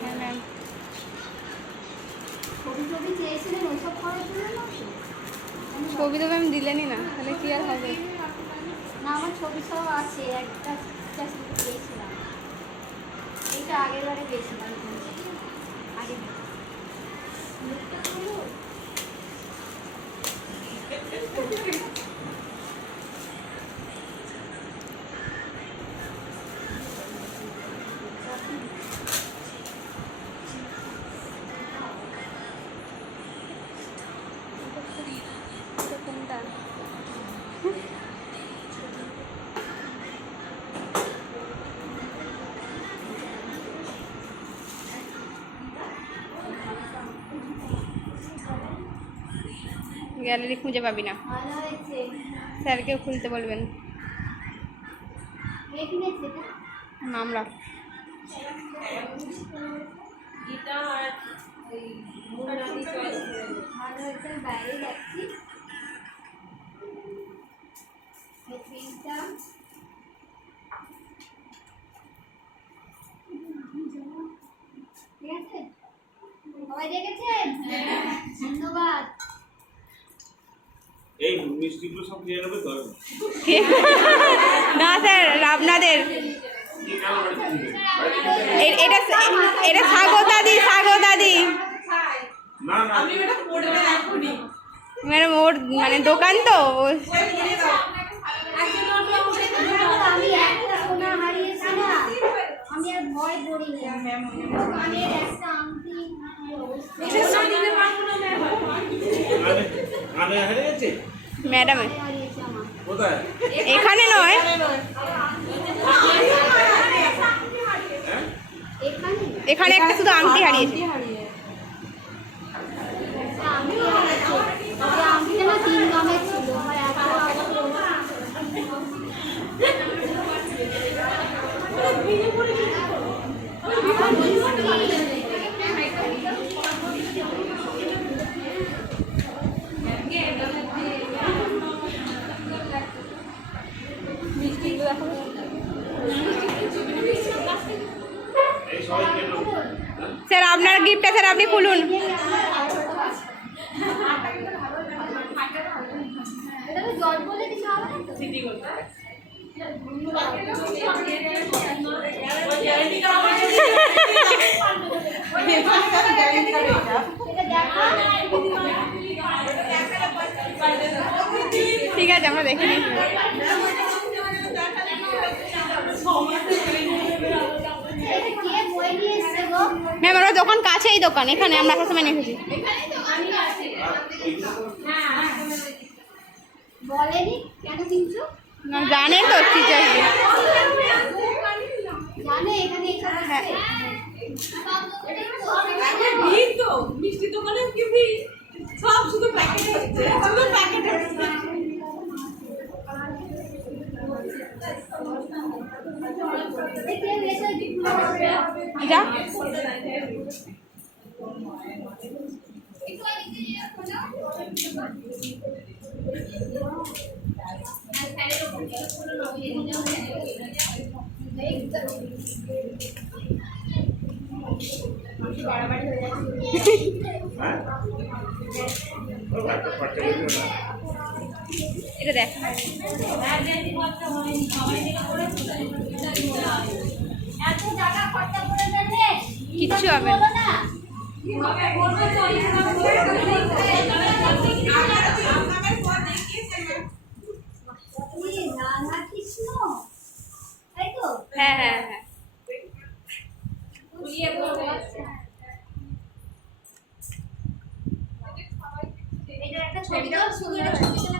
হ্যাঁ ম্যাম। ছবি তো ম্যাম দিলেনই না, তাহলে কি আর হবে? না, আমার ছবি সব আছে, একটা পেয়েছিলাম, এইটা আগের বারে পেয়েছিলাম আগে। কোনটা? গ্যালারি খুঁজে পাবি না, ভালো হয়েছে। স্যারকেও খুলতে বলবেন। আমরা ভালো হয়েছে, বাইরে যাচ্ছি। ঠিক আছে, সবাই দেখেছেন? ধন্যবাদ। এই মিষ্টিগুলো সব নিয়ে নেবে তো? না স্যার, আপনাদের এটা এটা স্বাগতাদি, স্বাগতাদি না না, ম্যাডাম ওর মানে দোকান তো আমি একটা সোনা হারিয়েছি না, আমি আর ভয় করিনি। দোকানের একটা আংটি কানে হারিয়ে গেছে। ম্যাডাম হারিয়েছে আমার। কোথায়? এখানে নয়, এখানে একটা শুধু আংটি হারিয়েছে। আংটিটা না 3 দামের ছিল, আমার এত স্যার আপনার গিফটটা স্যার আপনি খুলুন। জল বলে কিছু হবে না ঠিক আছে, আমরা দেখে নিই। ম্যাম ওরা দোকান কাছেই, দোকান এখানে, আমরা আসার সময় নিয়ে এসেছি। বলেনি কেন কিনছো? জানেন তো টিচার্স জানে এখানে এসব আছে। মিষ্টি দোকানে কি সব শুধু প্যাকেট হচ্ছে, শুধু প্যাকেট হচ্ছে। এটা এটা দেখ, কিচ্ছু হবে না। হ্যাঁ হ্যাঁ হ্যাঁ।